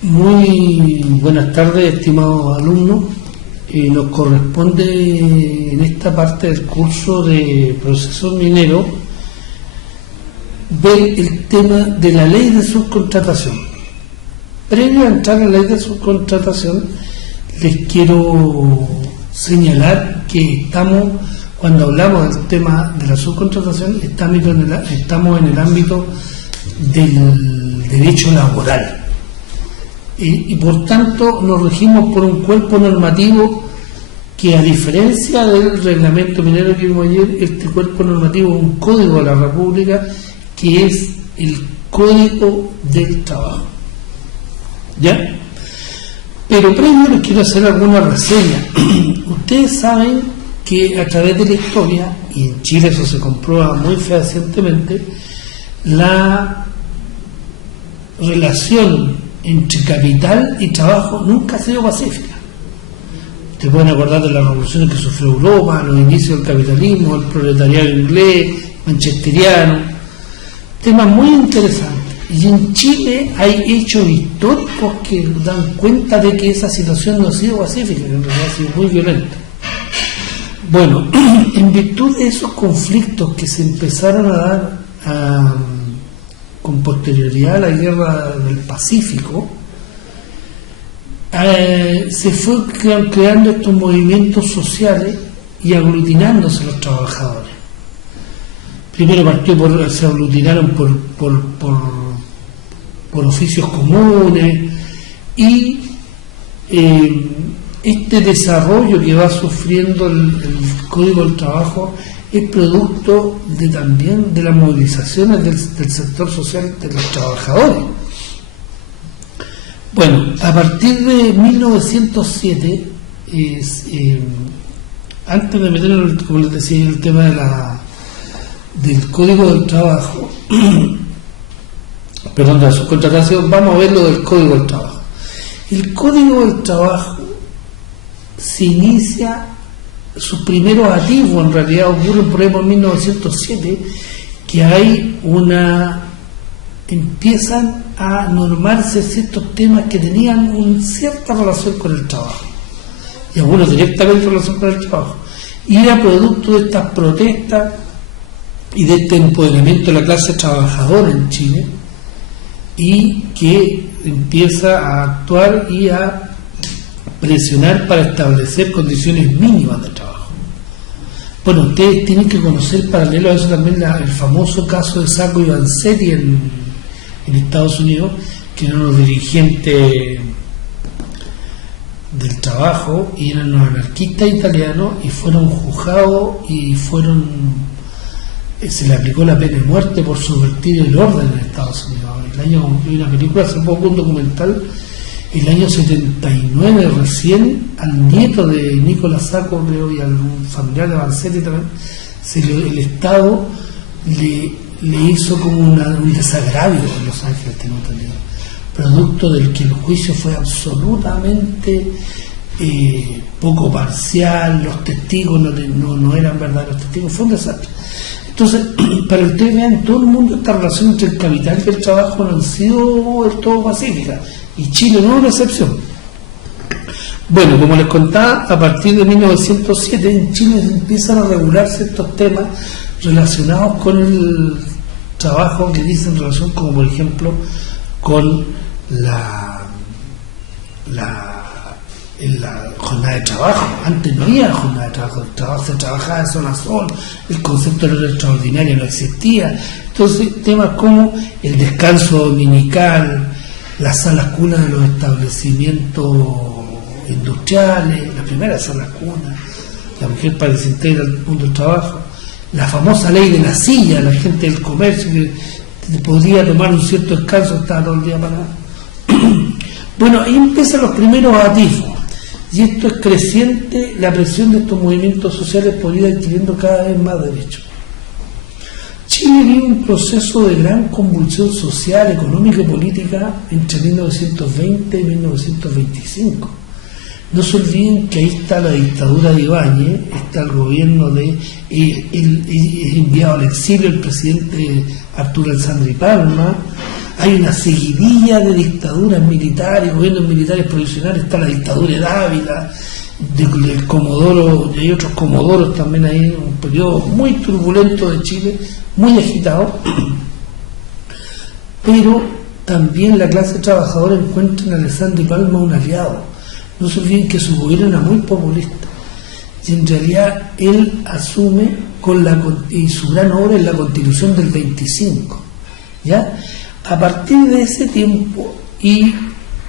Muy buenas tardes, estimados alumnos. Nos corresponde en esta parte del curso de profesor minero ver el tema de la ley de subcontratación. Previo a entrar a la ley de subcontratación, les quiero señalar que cuando hablamos del tema de la subcontratación, estamos en el ámbito del derecho laboral. Y por tanto nos regimos por un cuerpo normativo que, a diferencia del reglamento minero que vimos ayer, este cuerpo normativo es un código de la República, que es el Código del Trabajo. ¿Ya? Pero previo les quiero hacer alguna reseña. Ustedes saben que a través de la historia, y en Chile eso se comprueba muy fehacientemente, la relación entre capital y trabajo nunca ha sido pacífica. Te pueden acordar de las revoluciones que sufrió Europa, los inicios del capitalismo, el proletariado inglés, manchesteriano, temas muy interesantes. Y en Chile hay hechos históricos que dan cuenta de que esa situación no ha sido pacífica, que en realidad ha sido muy violenta. Bueno, en virtud de esos conflictos que se empezaron a dar con posterioridad a la guerra del Pacífico, se fue creando estos movimientos sociales y aglutinándose los trabajadores. Primero se aglutinaron por oficios comunes, y este desarrollo que va sufriendo el Código del Trabajo es producto también de las movilizaciones del sector social de los trabajadores. Bueno, a partir de 1907, antes de meter, como les decía, el tema del Código del Trabajo, perdón, de la subcontratación, vamos a ver lo del Código del Trabajo. El Código del Trabajo se inicia, sus primeros atisbos en realidad ocurren por ahí por 1907, que hay empiezan a normarse ciertos temas que tenían una cierta relación con el trabajo, y algunos directamente en relación con el trabajo, y era producto de estas protestas y de este empoderamiento de la clase trabajadora en Chile, y que empieza a actuar y a presionar para establecer condiciones mínimas de trabajo. Bueno, ustedes tienen que conocer, paralelo a eso, también el famoso caso de Sacco y Vanzetti en Estados Unidos, que eran los dirigentes del trabajo y eran los anarquistas italianos, y fueron juzgados y se le aplicó la pena de muerte por subvertir el orden en Estados Unidos. Hay una película, hace poco, un documental, el año 79, recién, al nieto de Nicolás Sacco, creo, y al familiar de Vanzetti también, el Estado le hizo como un desagravio en Los Ángeles, tengo entendido, producto del que el juicio fue absolutamente poco parcial, los testigos no eran verdaderos testigos, fue un desastre. Entonces, para que ustedes vean, todo el mundo, esta relación entre el capital y el trabajo no han sido del todo pacíficas, y Chile no es una excepción. Bueno, como les contaba, a partir de 1907 en Chile empiezan a regularse estos temas relacionados con el trabajo, que dicen relación, como por ejemplo con la jornada de trabajo. Antes no había jornada de trabajo, el trabajo se trabajaba de sol a sol, el concepto de hora extraordinaria no existía. Entonces, temas como el descanso dominical, las salas cunas de los establecimientos industriales, las primeras salas cunas, la mujer para que se integre al mundo del trabajo, la famosa ley de la silla, la gente del comercio que podía tomar un cierto descanso, estaba todo el día parado. Bueno, ahí empiezan los primeros atisbos, y esto es creciente, la presión de estos movimientos sociales por ir adquiriendo cada vez más derechos. Chile vive un proceso de gran convulsión social, económica y política entre 1920 y 1925. No se olviden que ahí está la dictadura de Ibáñez, está el gobierno es enviado al exilio el presidente Arturo Alessandri Palma, hay una seguidilla de dictaduras militares, gobiernos militares provisionales, está la dictadura de Dávila, del Comodoro, y hay otros comodoros también ahí, un periodo muy turbulento de Chile, muy agitado, pero también la clase trabajadora encuentra en Alessandri Palma un aliado. No se olviden que su gobierno era muy populista, y en realidad él asume y su gran obra es la Constitución del 25, ¿ya? A partir de ese tiempo, y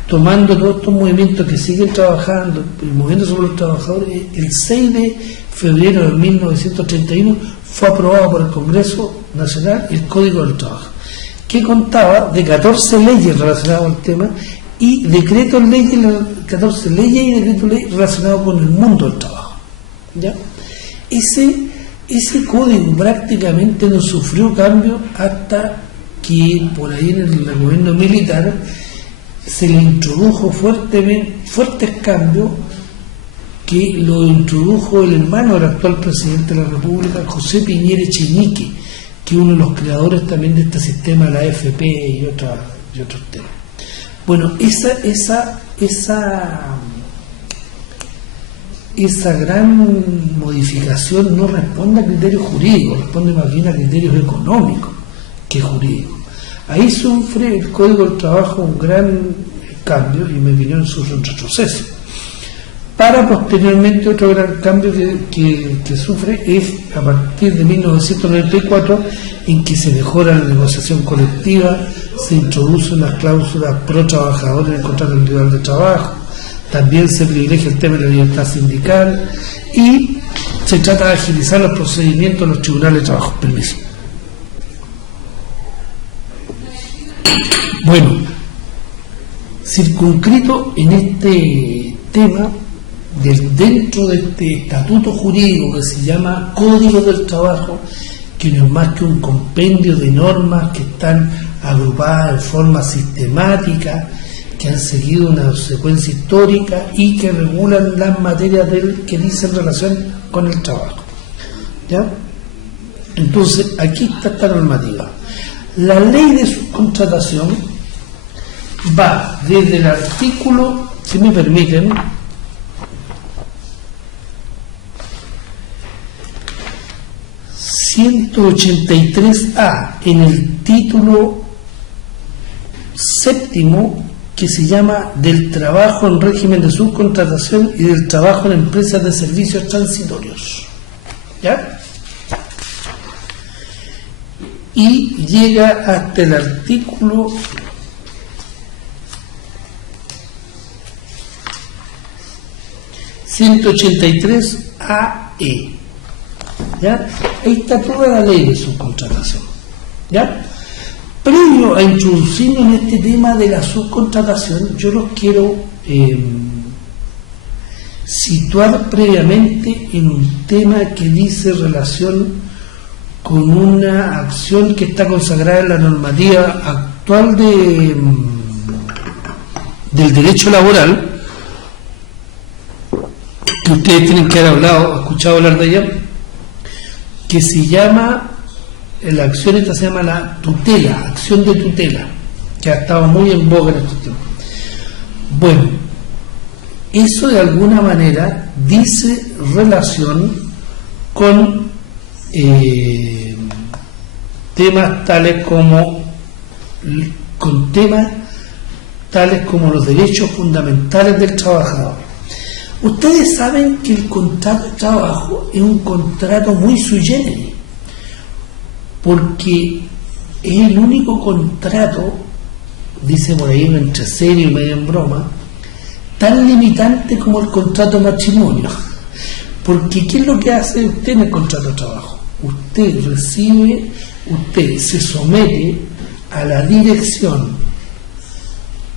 tomando todos estos movimientos que siguen trabajando y moviéndose por los trabajadores, el 6 de febrero de 1931 fue aprobado por el Congreso Nacional el Código del Trabajo, que contaba de 14 leyes relacionadas con el tema y decretos leyes, 14 leyes y decretos leyes relacionados con el mundo del trabajo, ¿ya? Ese código prácticamente no sufrió cambio hasta que por ahí en el gobierno militar se le introdujo fuertes cambios, que lo introdujo el hermano del actual presidente de la República, José Piñera Echenique, que es uno de los creadores también de este sistema de la AFP y otros temas. Bueno, esa gran modificación no responde a criterios jurídicos, responde más bien a criterios económicos que jurídicos. Ahí sufre el Código del Trabajo un gran cambio, y en mi opinión sufre un retroceso. Para posteriormente otro gran cambio que sufre es a partir de 1994, en que se mejora la negociación colectiva, se introducen las cláusulas pro trabajador en el contrato individual de trabajo, también se privilegia el tema de la libertad sindical y se trata de agilizar los procedimientos en los tribunales de trabajo. Permiso. Bueno, circunscrito en este tema, dentro de este estatuto jurídico que se llama Código del Trabajo, que no es más que un compendio de normas que están agrupadas en forma sistemática, que han seguido una secuencia histórica y que regulan las materias que dicen relación con el trabajo, ¿ya? Entonces, aquí está esta normativa. La ley de subcontratación va desde el artículo, si me permiten, ...183A, en el título séptimo, que se llama del trabajo en régimen de subcontratación y del trabajo en empresas de servicios transitorios, ¿ya? Y llega hasta el artículo 183AE, ¿ya? Ahí está toda la ley de subcontratación, ¿ya? Previo a introducirnos en este tema de la subcontratación, yo los quiero situar previamente en un tema que dice relación con una acción que está consagrada en la normativa actual del derecho laboral, que ustedes tienen que haber escuchado hablar de ella, que se llama, la acción esta se llama la tutela, acción de tutela, que ha estado muy en boga en estos tiempos. Bueno, eso de alguna manera dice relación con temas tales como los derechos fundamentales del trabajador. Ustedes saben que el contrato de trabajo es un contrato muy sui generis, porque es el único contrato, dice por ahí entre serio y medio en broma, tan limitante como el contrato de matrimonio. Porque ¿qué es lo que hace usted en el contrato de trabajo? Usted se somete a la dirección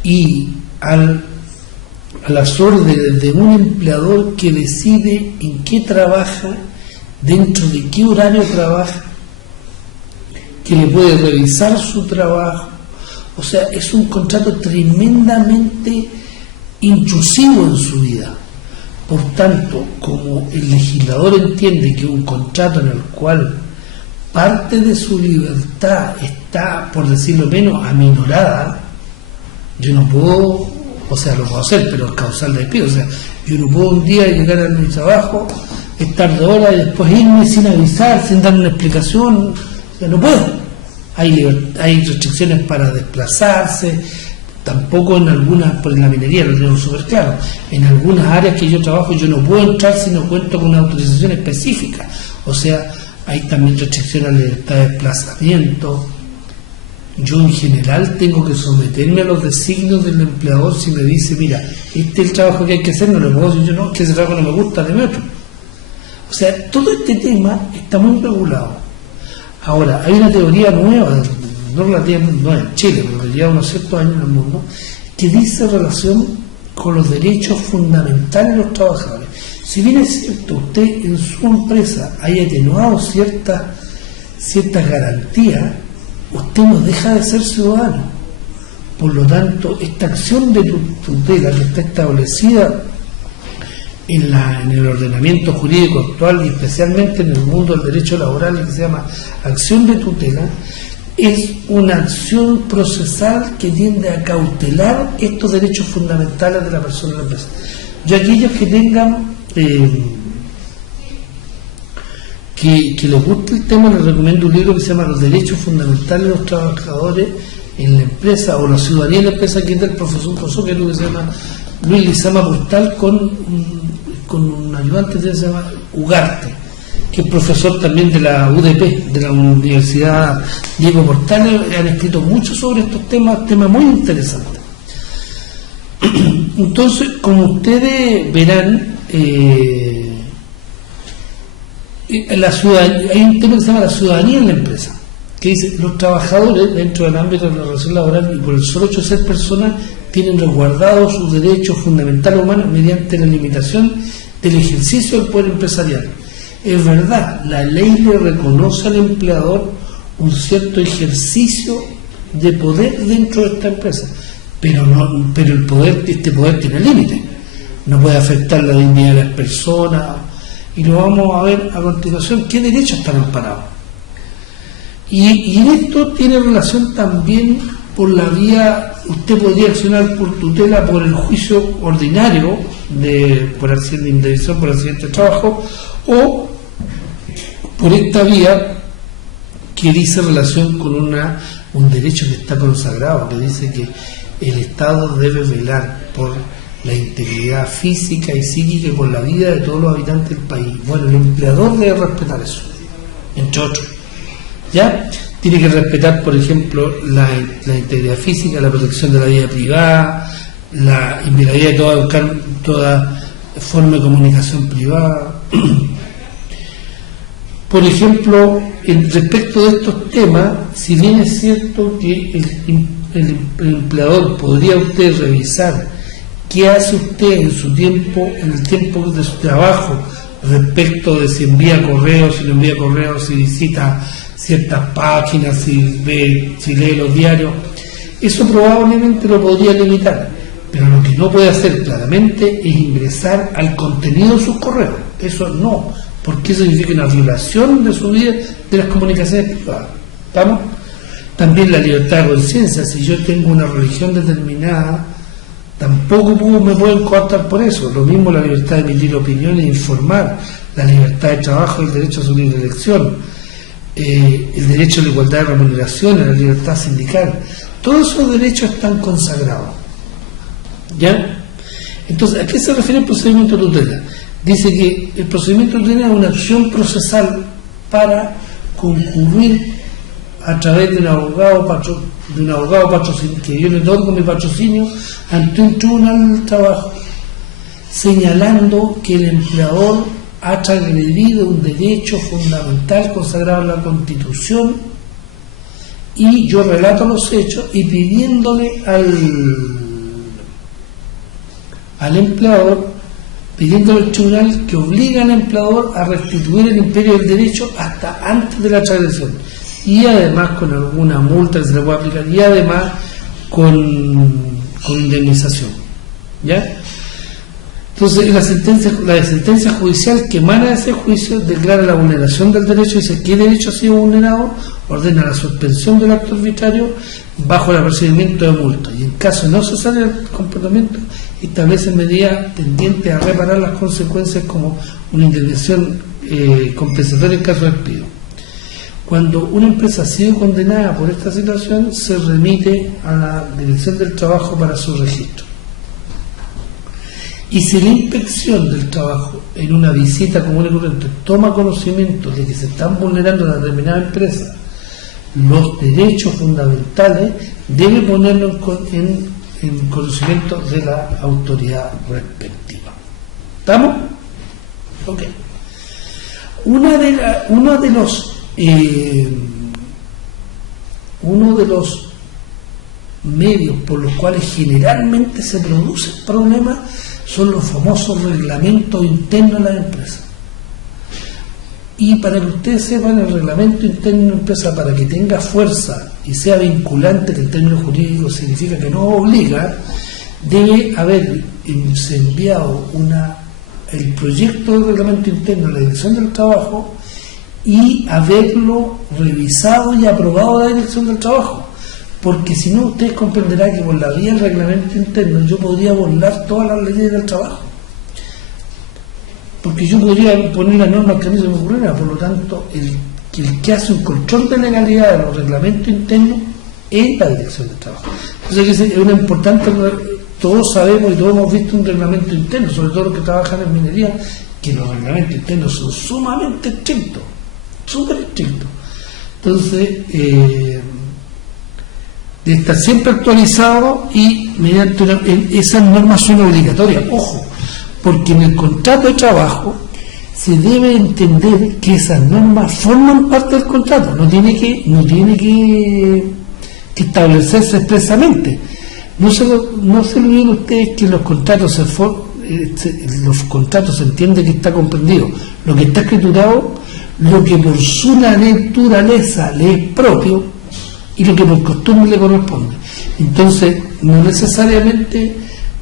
y a las órdenes de un empleador que decide en qué trabaja, dentro de qué horario trabaja, que le puede revisar su trabajo. O sea, es un contrato tremendamente intrusivo en su vida. Por tanto, como el legislador entiende que un contrato en el cual parte de su libertad está, por decirlo menos, aminorada, yo no puedo, o sea, lo puedo hacer, pero es causal de despido. O sea, yo no puedo un día llegar a mi trabajo, estar 2 horas y después irme sin avisar, sin dar una explicación. O sea, no puedo. Hay restricciones para desplazarse, tampoco en algunas, por la minería lo tenemos súper claro, en algunas áreas que yo trabajo yo no puedo entrar si no cuento con una autorización específica. O sea, hay también restricciones a la libertad de desplazamiento. Yo en general tengo que someterme a los designios del empleador. Si me dice, mira, este es el trabajo que hay que hacer, no le puedo decir yo, no, que ese trabajo no me gusta, de otro. O sea, todo este tema está muy regulado. Ahora, hay una teoría nueva, no relativamente nueva en Chile, pero que lleva unos ciertos años en el mundo, que dice relación con los derechos fundamentales de los trabajadores. Si bien es cierto, usted en su empresa haya atenuado ciertas garantías, usted no deja de ser ciudadano. Por lo tanto, esta acción de tutela que está establecida en el ordenamiento jurídico actual y especialmente en el mundo del derecho laboral, que se llama acción de tutela, es una acción procesal que tiende a cautelar estos derechos fundamentales de la persona en la empresa. Yo a aquellos que tengan que les guste el tema, les recomiendo un libro que se llama Los derechos fundamentales de los trabajadores en la empresa, o la ciudadanía en la empresa, que es del profesor que es lo que se llama Luis Lizama Portal, con un ayudante que se llama Ugarte, que es profesor también de la UDP, de la Universidad Diego Portales. Han escrito mucho sobre estos temas muy interesantes. Entonces, como ustedes verán, hay un tema que se llama la ciudadanía en la empresa, que dice, los trabajadores dentro del ámbito de la relación laboral y por el solo hecho de ser personas tienen resguardados sus derechos fundamentales humanos mediante la limitación del ejercicio del poder empresarial. Es verdad, la ley le reconoce al empleador un cierto ejercicio de poder dentro de esta empresa, pero este poder tiene límites, no puede afectar la dignidad de las personas, y lo vamos a ver a continuación, qué derechos están amparados. Y esto tiene relación también por la vía, usted podría accionar por tutela por el juicio ordinario por accidente de indemnización por accidente de trabajo, o por esta vía que dice relación con un derecho que está consagrado, que dice que el Estado debe velar por la integridad física y psíquica y por la vida de todos los habitantes del país. Bueno, el empleador debe respetar eso, entre otros. ¿Ya? Tiene que respetar, por ejemplo, la integridad física, la protección de la vida privada, la inviolabilidad de toda forma de comunicación privada. Por ejemplo, respecto de estos temas, si bien es cierto que el empleador podría usted revisar qué hace usted en su tiempo, en el tiempo de su trabajo, respecto de si envía correos, si no envía correos, si visita ciertas páginas, si lee los diarios, eso probablemente lo podría limitar, pero lo que no puede hacer claramente es ingresar al contenido de sus correos. Eso no, porque eso significa una violación de su vida, de las comunicaciones privadas. ¿Estamos? También la libertad de conciencia. Si yo tengo una religión determinada, tampoco me pueden coartar por eso. Lo mismo la libertad de emitir opiniones e informar, la libertad de trabajo, el derecho a su libre elección, el derecho a la igualdad de remuneración, la libertad sindical. Todos esos derechos están consagrados. ¿Ya? Entonces, ¿a qué se refiere el procedimiento de tutela? Dice que el procedimiento de tutela es una acción procesal para concurrir a través de un abogado patrocinio, que yo le otorgo mi patrocinio ante un tribunal del trabajo, señalando que el empleador ha transgredido un derecho fundamental consagrado en la Constitución, y yo relato los hechos y pidiéndole al empleador, pidiéndole al tribunal que obliga al empleador a restituir el imperio del derecho hasta antes de la transgresión, y además con alguna multa que se le puede aplicar, y además con indemnización. ¿Ya? Entonces, la sentencia judicial que emana de ese juicio declara la vulneración del derecho, dice qué derecho ha sido vulnerado, ordena la suspensión del acto arbitrario bajo el apercibimiento de multa, y en caso no cesario el comportamiento, establece medidas tendientes a reparar las consecuencias como una indemnización compensatoria en caso de despido. Cuando una empresa ha sido condenada por esta situación, se remite a la Dirección del Trabajo para su registro. Y si la inspección del trabajo en una visita común y corriente toma conocimiento de que se están vulnerando a determinada empresa los derechos fundamentales, debe ponerlo en conocimiento de la autoridad respectiva. ¿Estamos? Ok. Uno de los medios por los cuales generalmente se producen problemas son los famosos reglamentos internos de las empresas. Y para que ustedes sepan, el reglamento interno de una empresa, para que tenga fuerza y sea vinculante, que en términos jurídicos significa que no obliga, debe haber enviado el proyecto de reglamento interno a la Dirección del Trabajo y haberlo revisado y aprobado la Dirección del Trabajo. Porque si no, ustedes comprenderán que por la vía del reglamento interno yo podría burlar todas las leyes del trabajo. Porque yo podría poner las normas que a mí se me ocurrieran. Por lo tanto, el que hace un control de legalidad de los reglamentos internos es la Dirección del Trabajo. Entonces, es una importante, todos sabemos y todos hemos visto un reglamento interno, sobre todo los que trabajan en minería, que los reglamentos internos son sumamente estrictos, súper estrictos. Entonces, de estar siempre actualizado y mediante esas normas son obligatorias, ojo, porque en el contrato de trabajo se debe entender que esas normas forman parte del contrato, no tiene que establecerse expresamente. No se olviden ustedes que los contratos se entiende que está comprendido lo que está escriturado, lo que por su naturaleza le es propio y lo que por costumbre le corresponde. Entonces, no necesariamente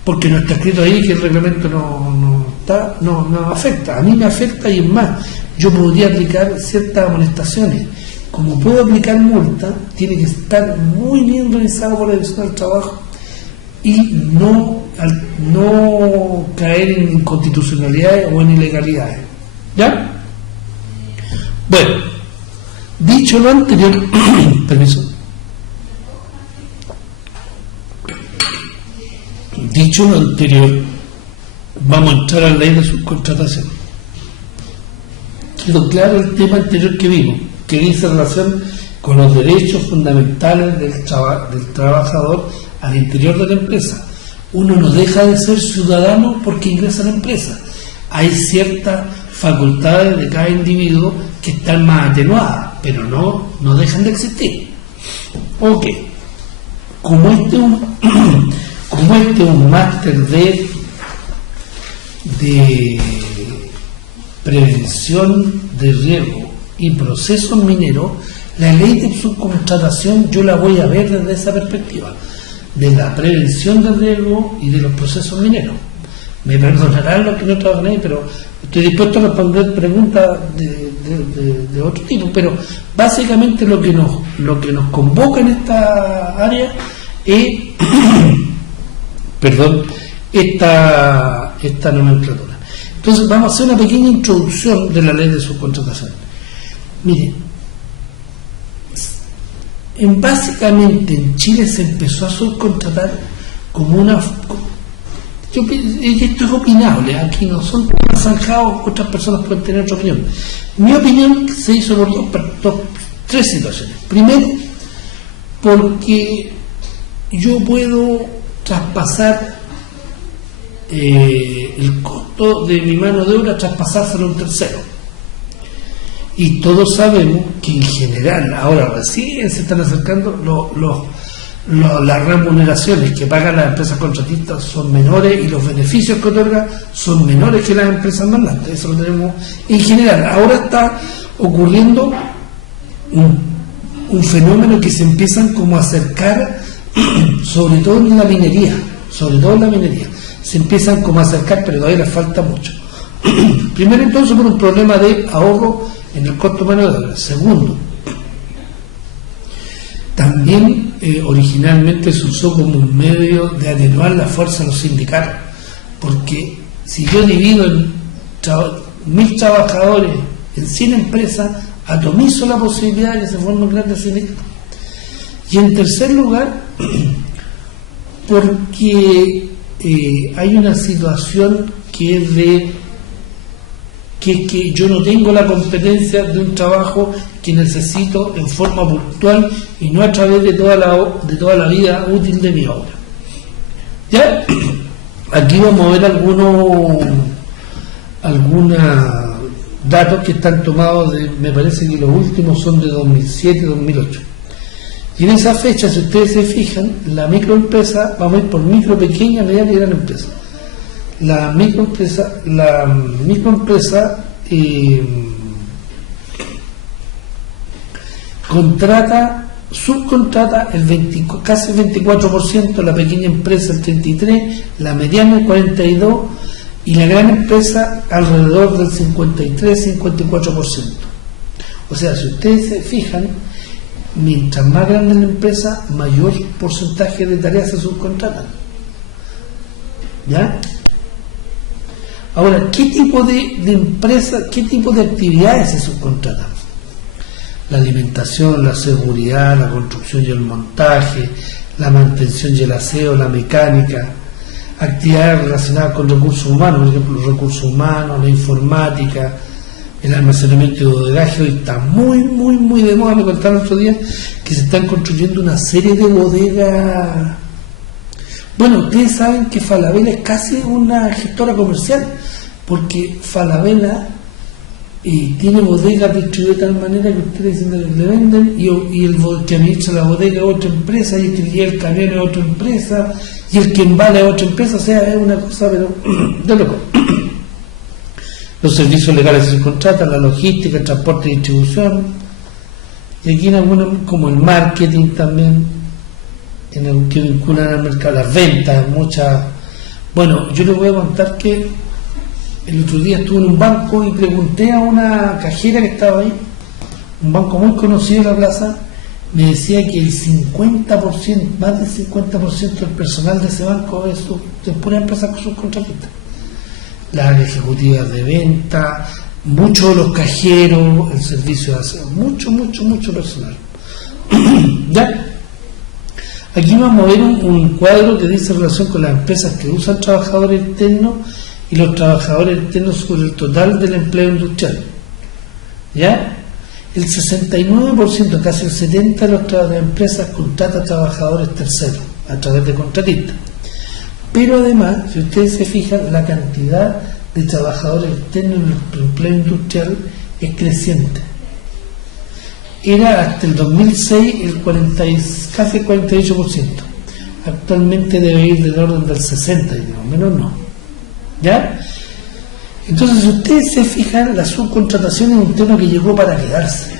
porque no está escrito ahí que el reglamento no afecta. A mí me afecta, y es más, yo podría aplicar ciertas amonestaciones. Como puedo aplicar multa, tiene que estar muy bien revisado por la Dirección del Trabajo y no caer en inconstitucionalidades o en ilegalidades. ¿Ya? Bueno, dicho lo anterior, permiso. Dicho lo anterior, vamos a entrar a la ley de subcontratación. Quedó claro el tema anterior que vimos, que dice relación con los derechos fundamentales del trabajador al interior de la empresa. Uno no deja de ser ciudadano porque ingresa a la empresa. Hay ciertas facultades de cada individuo que están más atenuadas, pero no dejan de existir. Ok, como este es un máster de prevención de riesgo y procesos mineros, la ley de subcontratación yo la voy a ver desde esa perspectiva, de la prevención de riesgo y de los procesos mineros. Me perdonarán los que no trabajan ahí, pero estoy dispuesto a responder preguntas de otro tipo, pero básicamente lo que nos convoca en esta área es esta nomenclatura. Entonces vamos a hacer una pequeña introducción de la ley de subcontratación. Mire, básicamente en Chile se empezó a subcontratar como esto es opinable, aquí no son tan zanjados, otras personas pueden tener otra opinión. Mi opinión se hizo por tres situaciones. Primero, porque yo puedo traspasar el costo de mi mano de obra, traspasárselo a un tercero. Y todos sabemos que en general, ahora recién se están acercando las remuneraciones que pagan las empresas contratistas son menores y los beneficios que otorgan son menores que las empresas mandantes. Eso lo tenemos en general. Ahora está ocurriendo un fenómeno que se empiezan como a acercar, sobre todo en la minería. se empiezan como a acercar, pero todavía les falta mucho. Primero, entonces, por un problema de ahorro en el costo de mano de obra. Segundo, también originalmente se usó como un medio de atenuar la fuerza de los sindicatos, porque si yo divido en 1000 trabajadores en 100 empresas, atomizo la posibilidad de que se formen grandes sindicatos. Y en tercer lugar, porque hay una situación que es que yo no tengo la competencia de un trabajo que necesito en forma puntual y no a través de toda la vida útil de mi obra. ¿Ya? Aquí vamos a ver algunos datos que están tomados me parece que los últimos son de 2007-2008. Y en esa fecha, si ustedes se fijan, la microempresa, vamos a ir por micro, pequeña, mediana y gran empresa. La microempresa subcontrata casi el 24%, la pequeña empresa el 33%, la mediana el 42% y la gran empresa alrededor del 53-54%. O sea, si ustedes se fijan, mientras más grande la empresa, mayor porcentaje de tareas se subcontratan. ¿Ya? Ahora, ¿qué tipo de empresas, qué tipo de actividades se subcontratan? La alimentación, la seguridad, la construcción y el montaje, la mantención y el aseo, la mecánica, actividades relacionadas con recursos humanos, por ejemplo, los recursos humanos, la informática, el almacenamiento y bodegaje. Hoy está muy de moda. Me contaron el otro día que se están construyendo una serie de bodegas. Bueno, ustedes saben que Falabella es casi una gestora comercial, porque Falabella tiene bodegas distribuidas de tal manera que ustedes le venden y el que administra la bodega es otra empresa, y el que lleva el camión es otra empresa, y el que embala es otra empresa. O sea, es una cosa pero de loco. Los servicios legales se subcontratan, la logística, el transporte y distribución, y aquí en algunos, como el marketing también, en el que vinculan al mercado, las ventas, muchas. Bueno, yo les voy a contar que el otro día estuve en un banco y pregunté a una cajera que estaba ahí, un banco muy conocido en la plaza, me decía que el 50%, más del 50% del personal de ese banco es pura empresa subcontratista. Las ejecutivas de venta, muchos de los cajeros, el servicio de aseo, mucho personal. ¿Ya? Aquí vamos a ver un cuadro que dice relación con las empresas que usan trabajadores externos y los trabajadores externos sobre el total del empleo industrial. ¿Ya? El 69%, casi el 70% de las empresas contratan trabajadores terceros a través de contratistas. Pero además, si ustedes se fijan, la cantidad de trabajadores externos en el empleo industrial es creciente. Era hasta el 2006 casi el 48%. Actualmente debe ir del orden del 60%, digamos, menos no. ¿Ya? Entonces, si ustedes se fijan, la subcontratación es un tema que llegó para quedarse.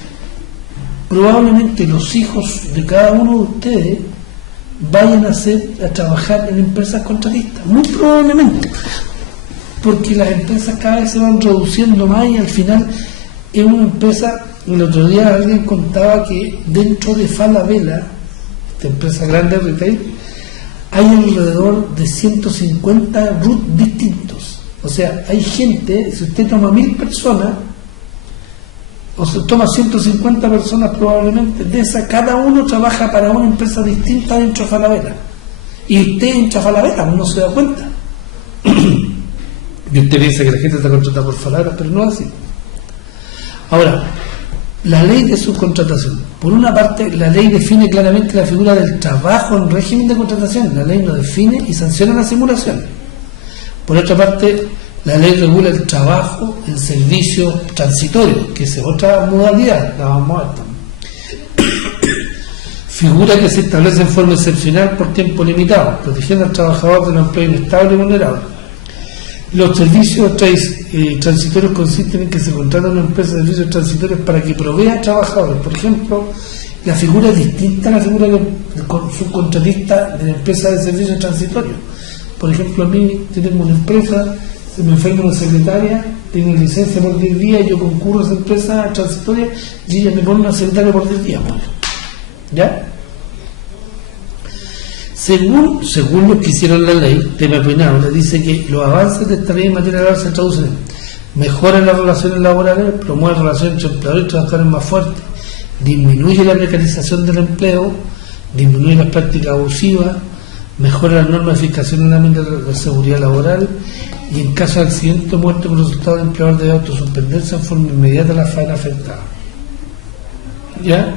Probablemente los hijos de cada uno de ustedes vayan a trabajar en empresas contratistas, muy probablemente, porque las empresas cada vez se van reduciendo más y al final es una empresa. El otro día alguien contaba que dentro de Falabella, esta empresa grande de retail, hay alrededor de 150 RUT distintos. O sea, hay gente, si usted toma 1000 personas, o se toma 150 personas probablemente, de esas cada uno trabaja para una empresa distinta dentro de Falabella. Y usted entra a Falabella, no se da cuenta. Y usted piensa que la gente está contratada por Falabella, pero no es así. Ahora, la ley de subcontratación. Por una parte, la ley define claramente la figura del trabajo en régimen de contratación. La ley no define y sanciona la simulación. Por otra parte, la ley regula el trabajo en servicios transitorios, que es otra modalidad, la vamos a ver también. Figura que se establece en forma excepcional por tiempo limitado, protegiendo al trabajador de un empleo inestable y vulnerable. Los servicios transitorios consisten en que se contrata una empresa de servicios transitorios para que provea a trabajadores. Por ejemplo, la figura es distinta a la figura del subcontratista de la empresa de servicios transitorios. por ejemplo, a mí, yo tengo una empresa, se me enferma una secretaria, tengo licencia por 10 días, yo concurro a esa empresa transitoria y ella me pone una secretaria por 10 días, ¿ya? Según lo que hicieron la ley, tema opinado, le dice que los avances de esta ley en materia laboral se traducen en mejoran las relaciones laborales, promueve relaciones entre empleadores y trabajadores más fuertes, disminuye la precarización del empleo, disminuye las prácticas abusivas, mejora las normas de fiscalización en el ámbito de seguridad laboral y en caso de accidente o muerte por resultado del empleador debe autosuspenderse en forma inmediata la faena afectada. ¿Ya?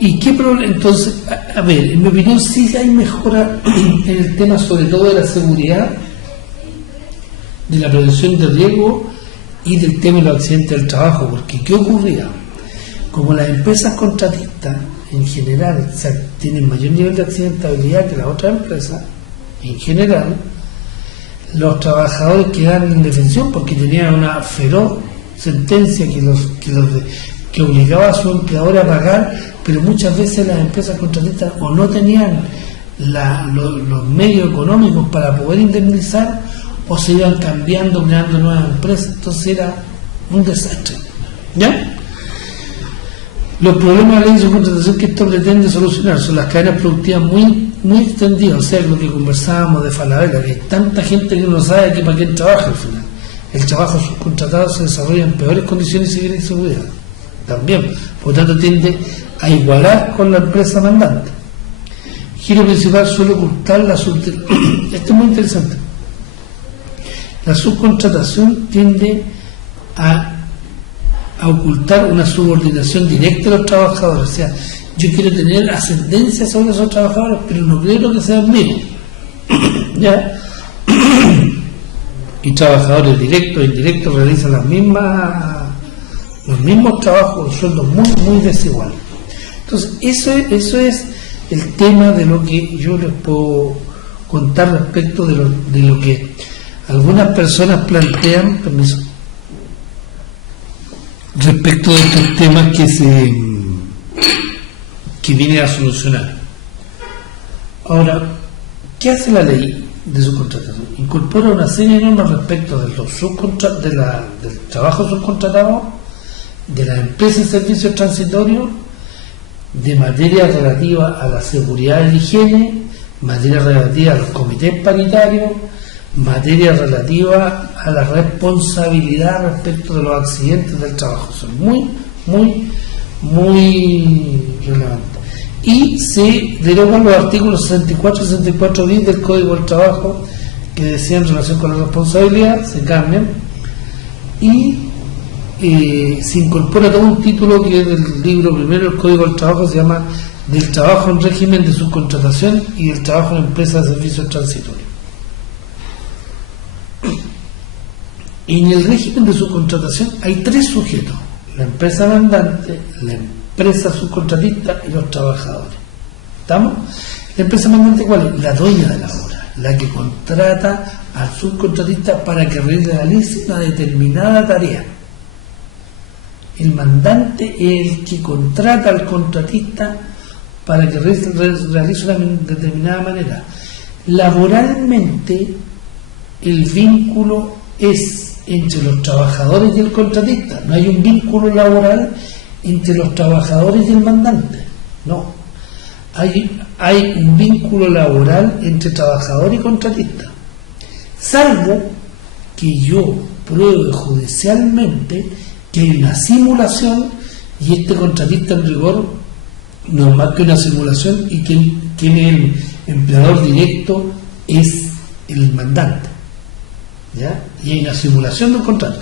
¿Y qué problema? Entonces, a ver, en mi opinión sí hay mejora en el tema sobre todo de la seguridad, de la prevención de riesgo y del tema de los accidentes del trabajo, porque ¿qué ocurría? Como las empresas contratistas en general tienen mayor nivel de accidentabilidad que las otras empresas, en general, los trabajadores quedaban en indefensión porque tenían una feroz sentencia que obligaba a su empleador a pagar, pero muchas veces las empresas contratistas o no tenían los medios económicos para poder indemnizar o se iban cambiando, creando nuevas empresas, entonces era un desastre. ¿Ya? Los problemas de la ley de subcontratación que esto pretende solucionar son las cadenas productivas muy extendidas, o sea, lo que conversábamos de Falabella, que hay tanta gente que no sabe que para quién trabaja al final. El trabajo subcontratado se desarrolla en peores condiciones y seguridad. También, por lo tanto, tiende a igualar con la empresa mandante. Giro principal suele ocultar la subcontratación. Esto es muy interesante. La subcontratación tiende a ocultar una subordinación directa a los trabajadores. O sea, yo quiero tener ascendencia sobre esos trabajadores, pero no creo que sean míos. ¿Ya? Y trabajadores directos e indirectos realizan los mismos trabajos, sueldos muy desiguales. Entonces, eso es el tema de lo que yo les puedo contar respecto de lo que algunas personas plantean, respecto de estos temas que viene a solucionar. Ahora, ¿qué hace la ley de subcontratación? Incorpora una serie de normas respecto de los del trabajo subcontratado, de las empresas y servicios transitorios, de materia relativa a la seguridad y la higiene, materia relativa a los comités paritarios, materia relativa a la responsabilidad respecto de los accidentes del trabajo. Son muy relevantes. Y se derogan los artículos 64 y 64 bis del Código del Trabajo que decían en relación con la responsabilidad, se cambian y se incorpora todo un título que es del libro primero del Código del Trabajo, se llama del trabajo en régimen de subcontratación y del trabajo en empresas de servicios transitorios. En el régimen de subcontratación hay tres sujetos: la empresa mandante, la empresa subcontratista y los trabajadores. ¿Estamos? La empresa mandante, ¿cuál es? La dueña de la obra, la que contrata al subcontratista para que realice una determinada tarea. El mandante es el que contrata al contratista para que realice una determinada manera. Laboralmente, el vínculo es entre los trabajadores y el contratista. No hay un vínculo laboral entre los trabajadores y el mandante. No. Hay un vínculo laboral entre trabajador y contratista. Salvo que yo pruebe judicialmente que hay una simulación y este contratista en rigor no es más que una simulación y quien es el empleador directo es el mandante. ¿Ya? Y hay una simulación del contrato.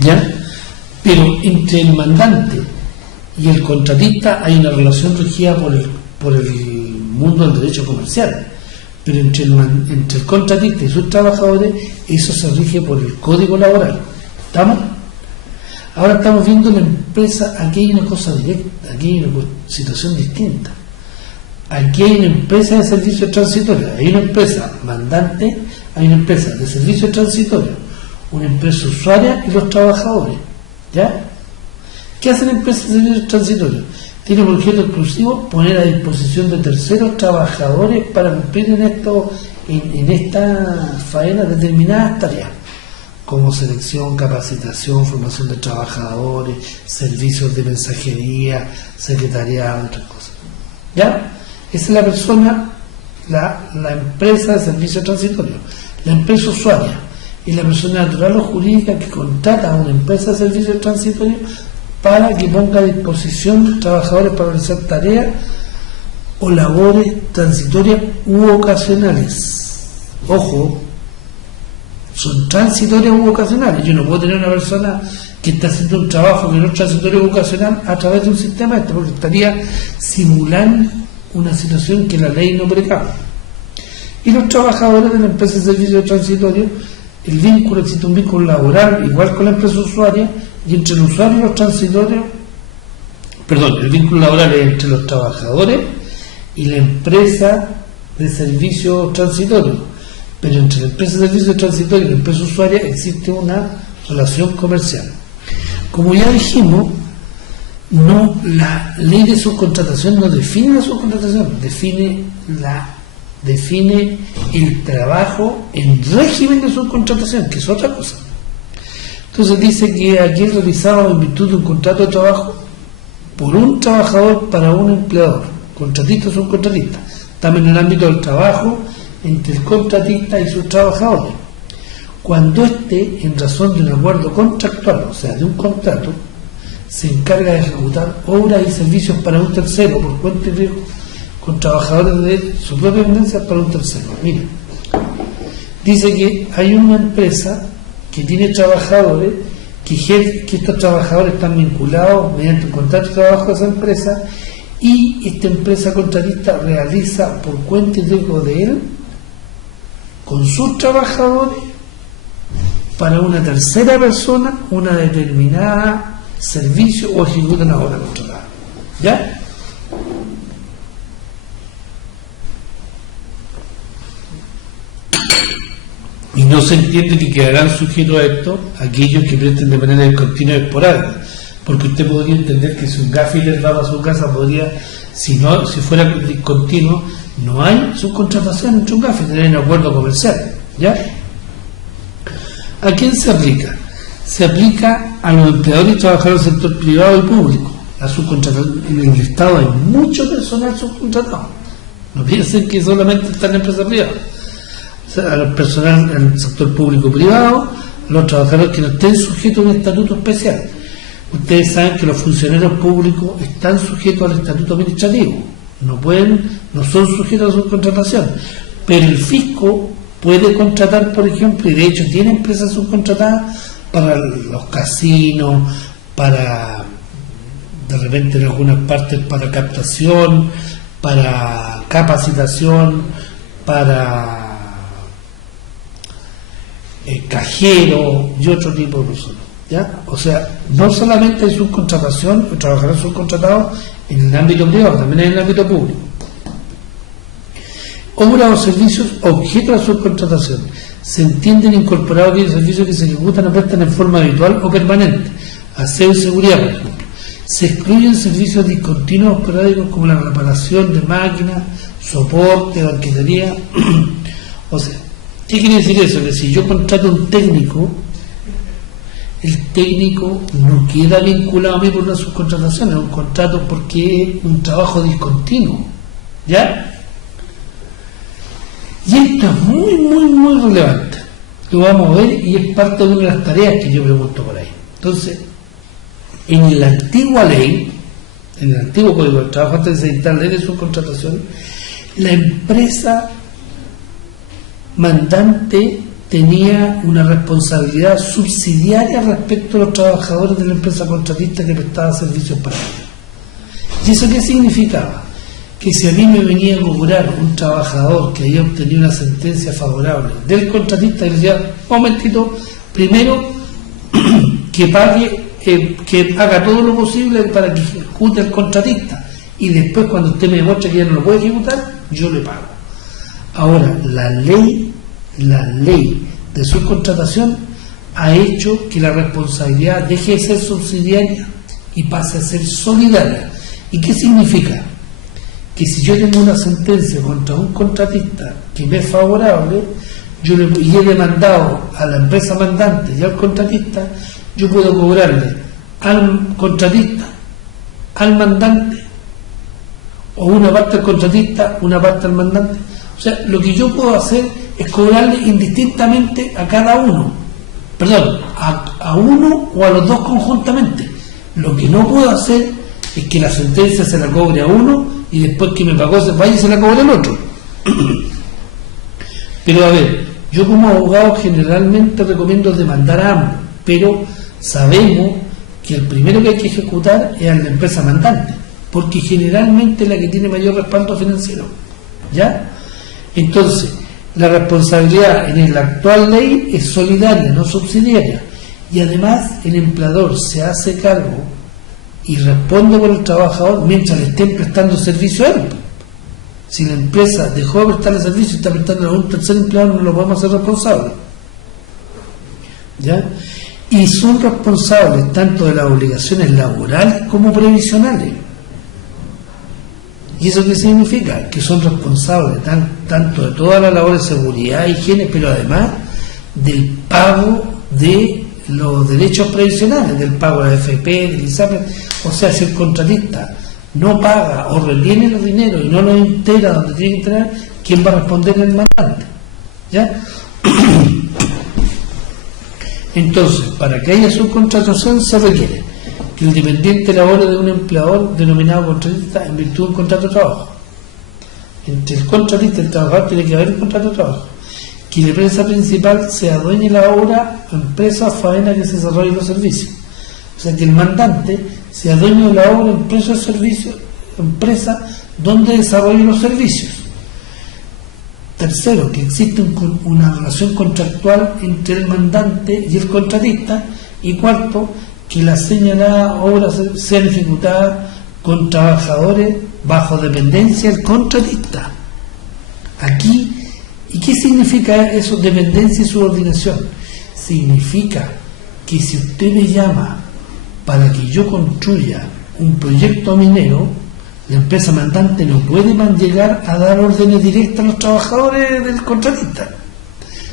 ¿Ya? Pero entre el mandante y el contratista hay una relación regida por el mundo del derecho comercial, pero entre el contratista y sus trabajadores eso se rige por el código laboral. ¿Estamos? Ahora estamos viendo la empresa. Aquí hay una cosa directa, aquí hay una situación distinta. Aquí hay una empresa de servicios transitorios, hay una empresa mandante, hay una empresa de servicios transitorios, una empresa usuaria y los trabajadores. ¿Ya? ¿Qué hacen empresas de servicios transitorios? tiene por objeto exclusivo poner a disposición de terceros trabajadores para cumplir en esta faena determinadas tareas, como selección, capacitación, formación de trabajadores, servicios de mensajería, secretariado, otras cosas. ¿Ya? Esa es la persona, la empresa de servicio transitorio. La empresa usuaria es la persona natural o jurídica que contrata a una empresa de servicio transitorio para que ponga a disposición trabajadores para realizar tareas o labores transitorias u ocasionales. Ojo, son transitorias u ocasionales. Yo no puedo tener una persona que está haciendo un trabajo que no es transitorio u ocasional a través de un sistema porque estaría simulando una situación que la ley no precabe. Y los trabajadores de la empresa de servicio transitorio, el vínculo, existe un vínculo laboral igual con la empresa usuaria, y entre el usuario y los transitorios, el vínculo laboral es entre los trabajadores y la empresa de servicio transitorio, pero entre la empresa de servicio transitorio y la empresa usuaria existe una relación comercial. Como ya dijimos, la ley de subcontratación no define la subcontratación, define el trabajo en régimen de subcontratación, que es otra cosa. Entonces dice que aquí es realizado en virtud de un contrato de trabajo por un trabajador para un empleador, contratista o subcontratista, también en el ámbito del trabajo entre el contratista y sus trabajadores, cuando éste, en razón de un acuerdo contractual, o sea, de un contrato, se encarga de ejecutar obras y servicios para un tercero por cuenta y riesgo con trabajadores de su propia dependencia para un tercero. Mira, dice que hay una empresa que tiene trabajadores, que estos trabajadores están vinculados mediante un contrato de trabajo de esa empresa, y esta empresa contratista realiza por cuenta y riesgo de él, con sus trabajadores, para una tercera persona, una determinada servicio o ejecuta una obra contratada. ¿Ya? Y no se entiende que quedarán sujetos a esto aquellos que presten de manera continua y esporádica, porque usted podría entender que si un gaffer va a su casa, si fuera discontinuo, no hay subcontratación entre un gaffer, tener un acuerdo comercial. ¿Ya? ¿A quién se aplica? Se aplica a los empleadores y trabajadores del sector privado y público. La subcontratación, en el Estado hay mucho personal subcontratado. No piensen que solamente está en la empresa privada. O sea, al personal del sector público-privado, los trabajadores que no estén sujetos a un estatuto especial. Ustedes saben que los funcionarios públicos están sujetos al estatuto administrativo, no son sujetos a subcontratación, pero el fisco puede contratar, por ejemplo, y de hecho tiene empresas subcontratadas para los casinos, para, de repente en algunas partes, para captación, para capacitación, para cajero y otro tipo de personas. ¿Ya? O sea, no solamente hay subcontratación o trabajadores subcontratados en el ámbito privado, también en el ámbito público. Obras o servicios objeto de subcontratación. Se entienden incorporados aquellos servicios que se ejecutan o prestan en forma habitual o permanente, aseo y seguridad, por ejemplo. Se excluyen servicios discontinuos esporádicos como la reparación de máquinas, soporte, banquetería. O sea, ¿qué quiere decir eso? Que si yo contrato a un técnico, el técnico no queda vinculado a mí por una subcontratación, es un contrato porque es un trabajo discontinuo. ¿Ya? Y esto es muy, muy, muy relevante. Lo vamos a ver y es parte de una de las tareas que yo pregunto por ahí. Entonces, en la antigua ley, en el antiguo Código del Trabajo, antes de se dictar la ley de subcontratación, la empresa mandante tenía una responsabilidad subsidiaria respecto a los trabajadores de la empresa contratista que prestaba servicios para ellos. ¿Y eso qué significaba? Que si a mí me venía a cobrar un trabajador que había obtenido una sentencia favorable del contratista, y le decía, un momentito, primero que pague, que haga todo lo posible para que ejecute el contratista, y después cuando usted me demuestre que ya no lo puede ejecutar, yo le pago. Ahora, la ley de subcontratación ha hecho que la responsabilidad deje de ser subsidiaria y pase a ser solidaria. ¿Y qué significa? Que si yo tengo una sentencia contra un contratista que me es favorable, y he demandado a la empresa mandante y al contratista, yo puedo cobrarle al contratista, al mandante, o una parte al contratista, una parte al mandante. O sea, lo que yo puedo hacer es cobrarle indistintamente a cada uno, a uno o a los dos conjuntamente. Lo que no puedo hacer es que la sentencia se la cobre a uno y después que me pagó se vaya y se la cobre al otro. Pero a ver, yo como abogado generalmente recomiendo demandar a ambos, pero sabemos que el primero que hay que ejecutar es a la empresa mandante, porque generalmente es la que tiene mayor respaldo financiero, ¿ya? Entonces, la responsabilidad en la actual ley es solidaria, no subsidiaria, y además el empleador se hace cargo y responde por el trabajador mientras le estén prestando servicio a él. Si la empresa dejó de prestarle servicio y está prestando a un tercer empleador, no lo podemos hacer responsable, ¿ya? Y son responsables tanto de las obligaciones laborales como previsionales. ¿Y eso qué significa? Que son responsables tanto de toda la labor de seguridad, higiene, pero además del pago de los derechos previsionales, del pago de la AFP, del ISAPRE. O sea, si el contratista no paga o retiene los dineros y no los integra donde tiene que integrar, ¿quién va a responder? El mandante, ¿ya? Entonces, para que haya subcontratación se requiere que el dependiente labore de un empleador denominado contratista en virtud de un contrato de trabajo. Entre el contratista y el trabajador tiene que haber un contrato de trabajo. Que la empresa principal se adueñe la obra, empresa, faena que se desarrolle los servicios. O sea, que el mandante se adueñe de la obra, empresa, servicio, empresa donde desarrolle los servicios. Tercero, que existe una relación contractual entre el mandante y el contratista. Y cuarto, que las señaladas obras sean ejecutadas con trabajadores bajo dependencia del contratista. Aquí, ¿y qué significa eso, dependencia y subordinación? Significa que si usted me llama para que yo construya un proyecto minero, la empresa mandante no puede llegar a dar órdenes directas a los trabajadores del contratista.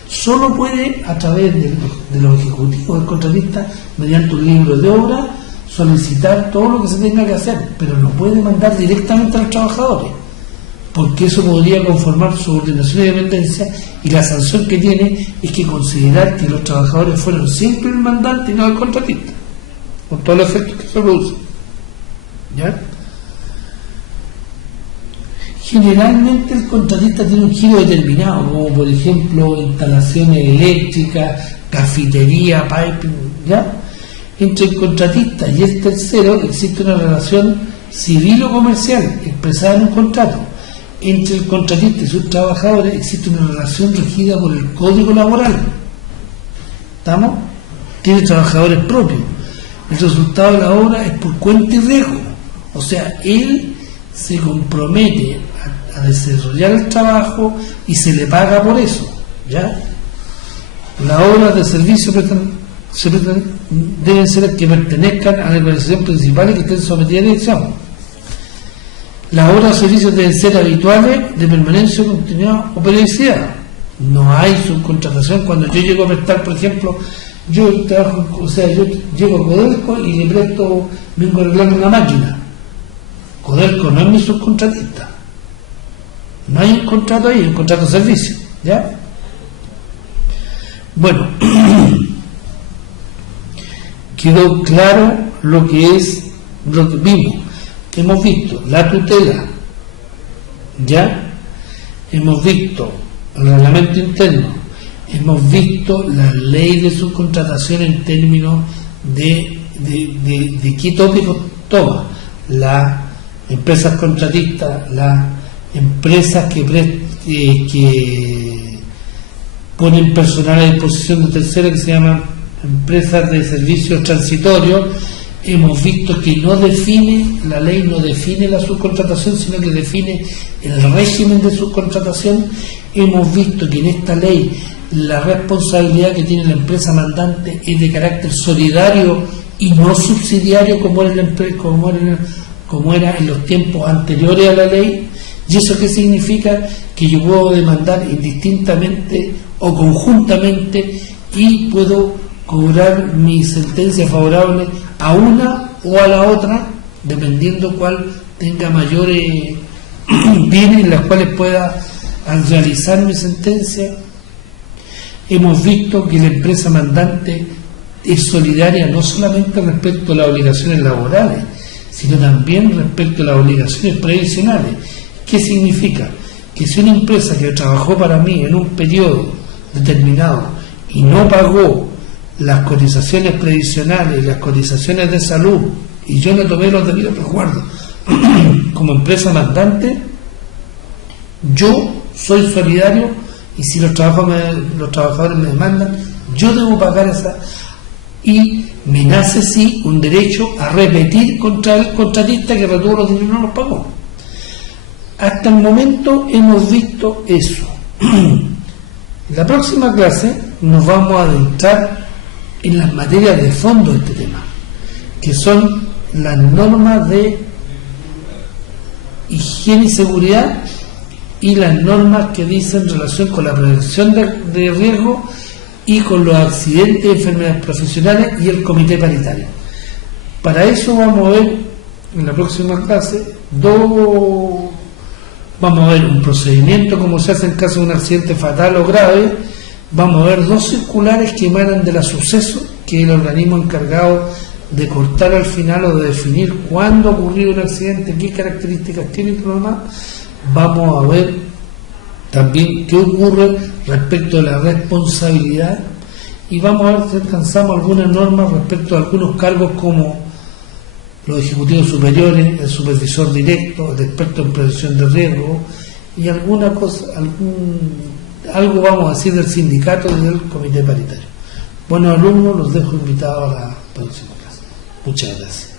Solo puede, a través de los ejecutivos del contratista, mediante un libro de obra, solicitar todo lo que se tenga que hacer, pero no puede mandar directamente a los trabajadores, porque eso podría conformar subordinación y dependencia, y la sanción que tiene es que considerar que los trabajadores fueron siempre el mandante y no el contratista, con todos los efectos que se producen, ¿ya? Generalmente el contratista tiene un giro determinado, como por ejemplo instalaciones eléctricas, cafetería, piping, ¿ya? Entre el contratista y el tercero existe una relación civil o comercial expresada en un contrato. Entre el contratista y sus trabajadores existe una relación regida por el Código Laboral. ¿Estamos? Tiene trabajadores propios. El resultado de la obra es por cuenta y riesgo. O sea, él se compromete a desarrollar el trabajo y se le paga por eso, ¿ya? Las obras de servicio deben ser las que pertenezcan a la organización principal y que estén sometidas a dirección. Las obras de servicios deben ser habituales, de permanencia, continuidad o periodicidad. No hay subcontratación. Cuando yo llego a prestar, por ejemplo, yo trabajo, o sea, yo llego a Codelco y le presto, vengo a arreglar una máquina. Codelco no es mi subcontratista. No hay un contrato ahí, un contrato de servicio, ¿ya? Bueno, quedó claro lo que vimos. Hemos visto la tutela, ¿ya? Hemos visto el reglamento interno, hemos visto la ley de subcontratación en términos de qué tópicos toma. Las empresas contratistas, las empresas que ponen personal a disposición de terceros, que se llaman empresas de servicios transitorios. Hemos visto que la ley no define la subcontratación, sino que define el régimen de subcontratación. Hemos visto que en esta ley la responsabilidad que tiene la empresa mandante es de carácter solidario y no subsidiario como era como era en los tiempos anteriores a la ley. ¿Y eso qué significa? Que yo puedo demandar indistintamente o conjuntamente y puedo cobrar mi sentencia favorable a una o a la otra, dependiendo cuál tenga mayores bienes en los cuales pueda al realizar mi sentencia. Hemos visto que la empresa mandante es solidaria no solamente respecto a las obligaciones laborales, sino también respecto a las obligaciones previsionales. ¿Qué significa? Que si una empresa que trabajó para mí en un periodo determinado y no pagó las cotizaciones previsionales, las cotizaciones de salud, y yo no tomé los debidos resguardos como empresa mandante, yo soy solidario, y si los trabajadores me demandan, yo debo pagar esa, y me nace sí un derecho a repetir contra el contratista que retuvo los dineros y no los pagó. Hasta el momento hemos visto eso. En la próxima clase nos vamos a adentrar en las materias de fondo de este tema, que son las normas de higiene y seguridad y las normas que dicen relación con la prevención de riesgo y con los accidentes y enfermedades profesionales y el comité paritario. Para eso vamos a ver en la próxima clase vamos a ver un procedimiento como se hace en caso de un accidente fatal o grave. Vamos a ver 2 circulares que emanan de la Suceso, que es el organismo encargado de cortar al final o de definir cuándo ha ocurrido un accidente, qué características tiene y todo lo demás. Vamos a ver también qué ocurre respecto a la responsabilidad, y vamos a ver si alcanzamos algunas normas respecto a algunos cargos como los ejecutivos superiores, el supervisor directo, el experto en prevención de riesgo, y alguna cosa, algo vamos a decir del sindicato y del comité paritario. Bueno, alumnos, los dejo invitados a la próxima clase. Muchas gracias.